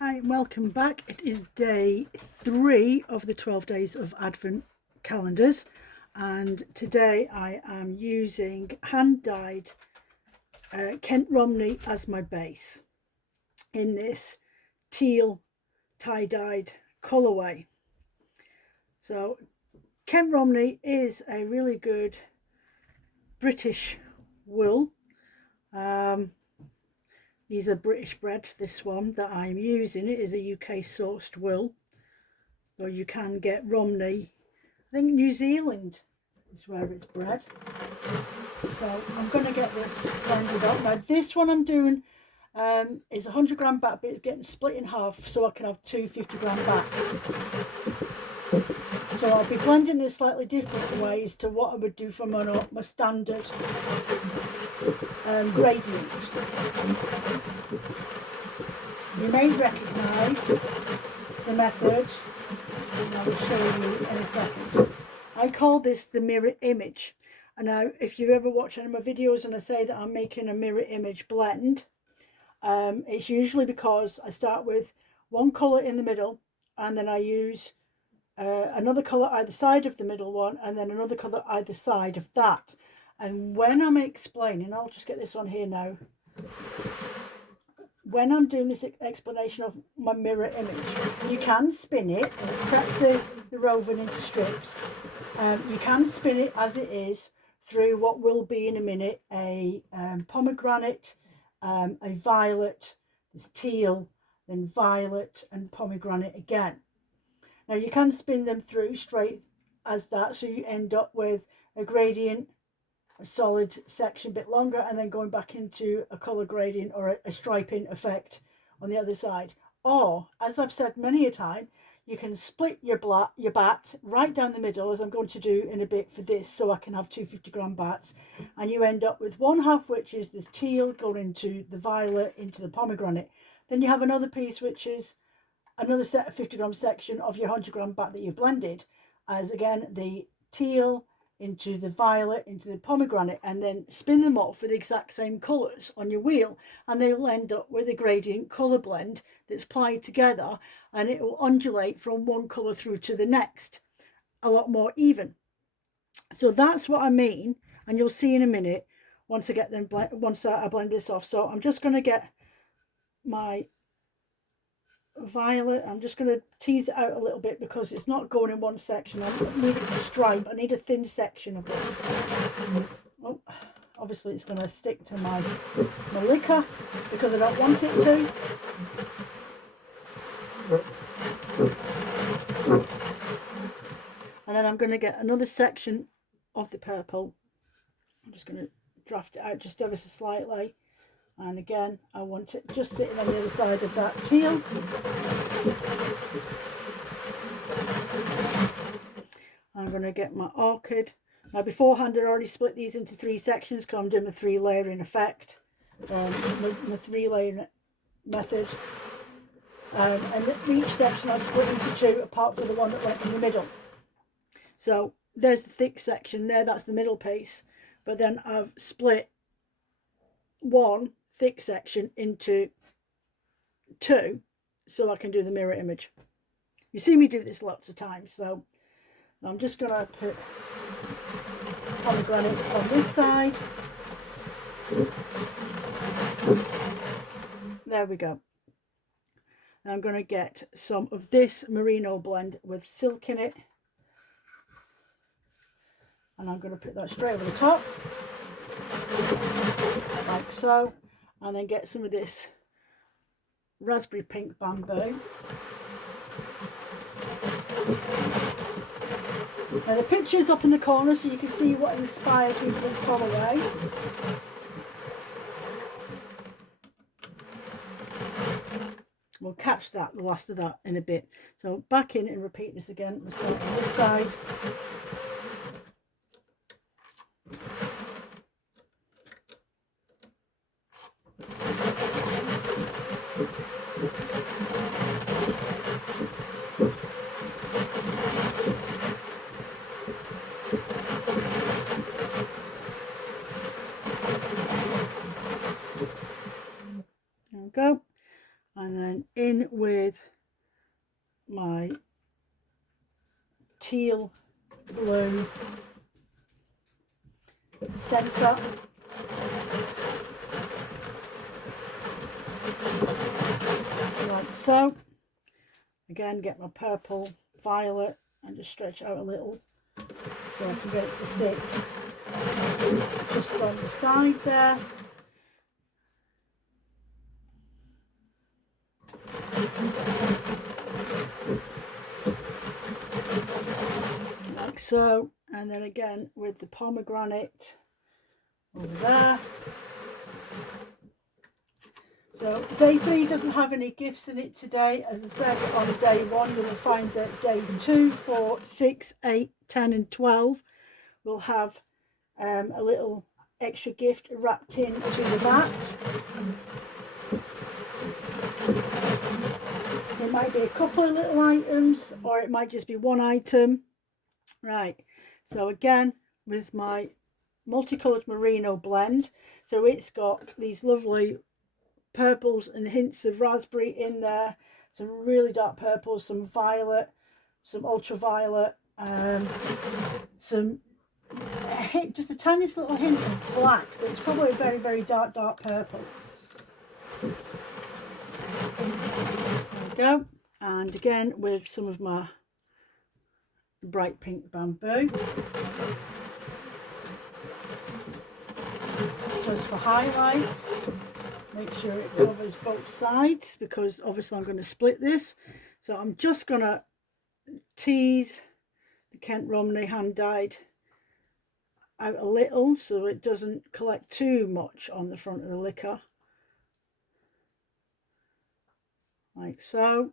Hi and welcome back. It is day 3 of the 12 days of Advent calendars, and today I am using hand-dyed Kent Romney as my base in this teal tie-dyed colourway. So Kent Romney is a really good British wool. These are British bred. This one that I'm using, it is a UK sourced wool, or you can get Romney. I think New Zealand is where it's bred. So I'm going to get this blended up. Now this one I'm doing is 100 gram batt, but it's getting split in half so I can have two 50 gram bats. So I'll be blending it slightly different ways to what I would do for my standard gradient. You may recognise the method, and I will show you in a second. I call this the mirror image. And now if you ever watch any of my videos and I say that I'm making a mirror image blend, it's usually because I start with one colour in the middle and then I use another colour either side of the middle one and then another colour either side of that. And when I'm explaining, I'll just get this on here now. When I'm doing this explanation of my mirror image, you can spin it, crack the roving into strips. You can spin it as it is through what will be in a minute a pomegranate, a violet, there's teal, then violet and pomegranate again. Now you can spin them through straight as that, so you end up with a gradient, a solid section a bit longer, and then going back into a colour gradient or a striping effect on the other side. Or, as I've said many a time, you can split your bat right down the middle, as I'm going to do in a bit for this, so I can have two 50 gram bats, and you end up with one half which is this teal going into the violet into the pomegranate. Then you have another piece which is another set of 50 gram section of your 100 gram bat that you've blended, as again the teal into the violet into the pomegranate, and then spin them off with the exact same colours on your wheel, and they will end up with a gradient colour blend that's plied together, and it will undulate from one colour through to the next a lot more even. So that's what I mean, and you'll see in a minute once I get them once I blend this off. So I'm just going to get my violet. I'm just going to tease it out a little bit because it's not going in one section. I need it to stripe. I need a thin section of this. Oh, obviously it's going to stick to my liquor because I don't want it to. And then I'm going to get another section of the purple. I'm just going to draft it out just ever so slightly. And again, I want it just sitting on the other side of that teal. I'm going to get my orchid. Now beforehand I already split these into 3 sections because I'm doing a 3 layering effect, my 3 layering method. And each section I've split into 2 apart from the one that went in the middle. So there's the thick section there, that's the middle piece. But then I've split one thick section into 2 so I can do the mirror image. You see me do this lots of times, so I'm just going to put pomegranate on this side. There we go. Now I'm going to get some of this merino blend with silk in it, and I'm going to put that straight over the top like so, and then get some of this raspberry pink bamboo. Now the picture's up in the corner so you can see what inspired me for this colourway. We'll catch that, the last of that, in a bit. So back in and repeat this again. We'll start on this side. There we go. and then in with my teal blue centre. Like so. Again, get my purple violet and just stretch out a little so I can get it to sit just on the side there. Like so. And then again with the pomegranate over there. So day 3 doesn't have any gifts in it today. As I said, on day 1 you will find that days 2, 4, 6, 8, 10 and 12 will have a little extra gift wrapped into the mat. It might be a couple of little items, or it might just be one item. Right, so again with my multicoloured merino blend, so it's got these lovely purples and hints of raspberry in there, some really dark purples, some violet, some ultraviolet, some just a tiniest little hint of black, but it's probably a very, very dark purple. There we go. And again with some of my bright pink bamboo, just for highlights. Make sure it covers both sides, because obviously I'm going to split this. So I'm just going to tease the Kent Romney hand dyed out a little so it doesn't collect too much on the front of the liquor, like so.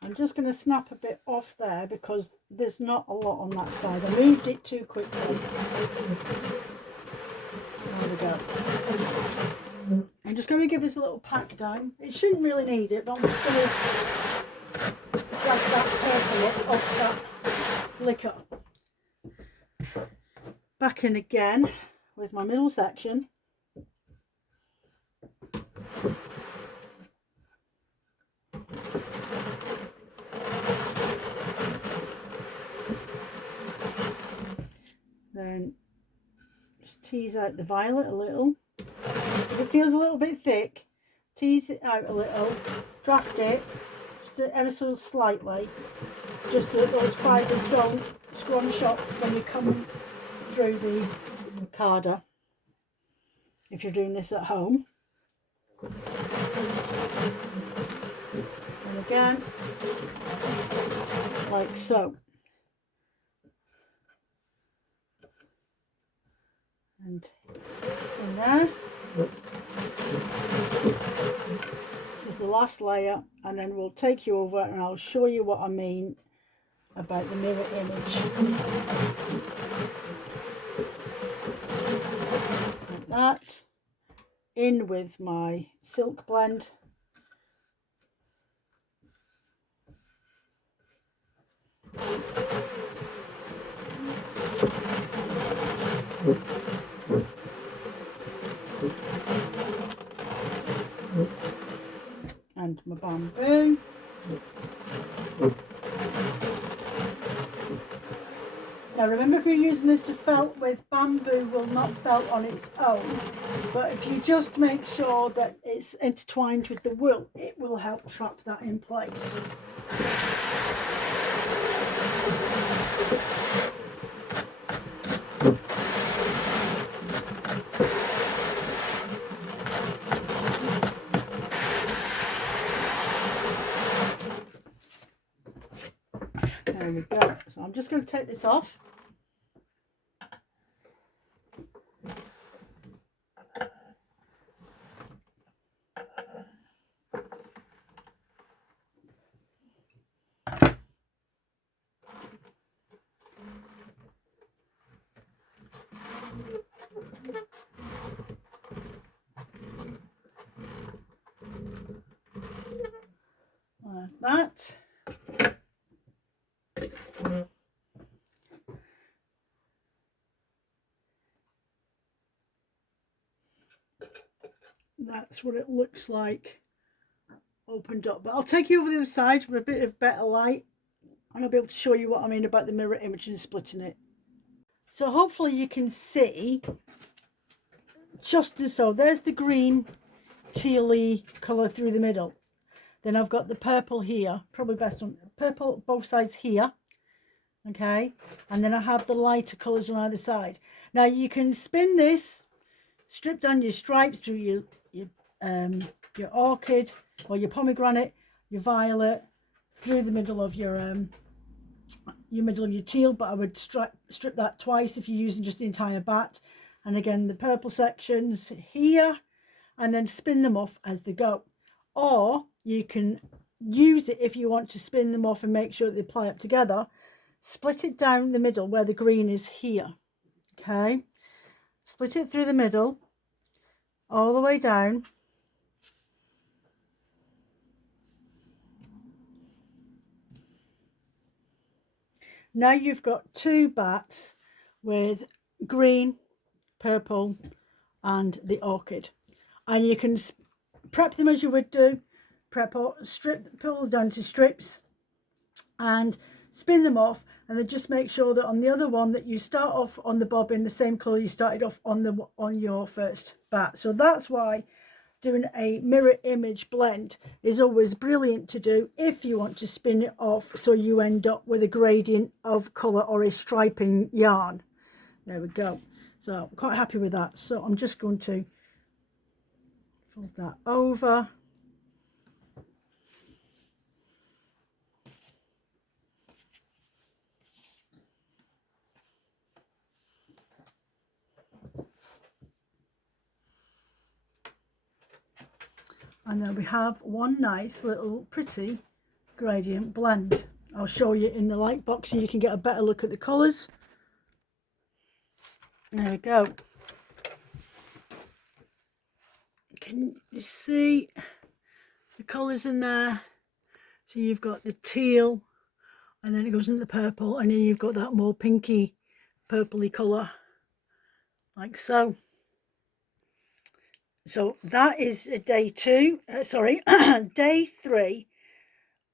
I'm just going to snap a bit off there because there's not a lot on that side. I moved it too quickly. There we go. I'm just going to give this a little pack down. It shouldn't really need it, but I'm just going to drag that purple off that liquor. Back in again with my middle section. Then just tease out the violet a little. If it feels a little bit thick, tease it out a little, draft it just ever so slightly, just so that those fibres don't scrunch up when you come through the carder, if you're doing this at home. And again, like so. And in there. This is the last layer, and then we'll take you over and I'll show you what I mean about the mirror image. Like that. In with my silk blend. And my bamboo. Now remember, if you're using this to felt with, bamboo will not felt on its own, but if you just make sure that it's intertwined with the wool, it will help trap that in place. There we go. So I'm just going to take this off. like that. That's what it looks like opened up, but I'll take you over the other side for a bit of better light and I'll be able to show you what I mean about the mirror image and splitting it. So hopefully you can see just as so. There's the green tealy colour through the middle. Then I've got the purple here, probably best on purple both sides here, okay, and then I have the lighter colours on either side. Now you can spin this, strip down your stripes through your orchid or your pomegranate, your violet, through the middle of your teal, but I would strip that twice if you're using just the entire bat. And again, the purple sections here, and then spin them off as they go. Or you can use it if you want to spin them off and make sure that they apply up together. Split it down the middle where the green is here. Okay, split it through the middle all the way down. Now you've got two bats with green, purple and the orchid, and you can prep them as you would do, pull them down to strips and spin them off, and then just make sure that on the other one that you start off on the bobbin the same colour you started off on your first bat. So that's why doing a mirror image blend is always brilliant to do if you want to spin it off so you end up with a gradient of colour or a striping yarn. There we go. So I'm quite happy with that. So I'm just going to fold that over. And then we have one nice little pretty gradient blend. I'll show you in the light box so you can get a better look at the colours. There we go. Can you see the colours in there? So you've got the teal, and then it goes into the purple, and then you've got that more pinky purpley colour, like so. So that is day 2, day 3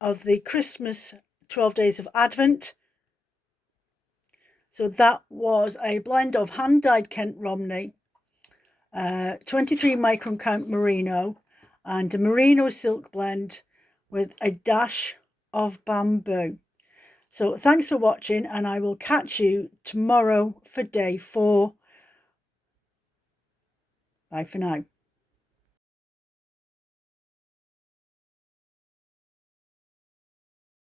of the Christmas 12 days of Advent. So that was a blend of hand-dyed Kent Romney, 23 micron count merino, and a merino silk blend with a dash of bamboo. So thanks for watching, and I will catch you tomorrow for day 4. Bye for now.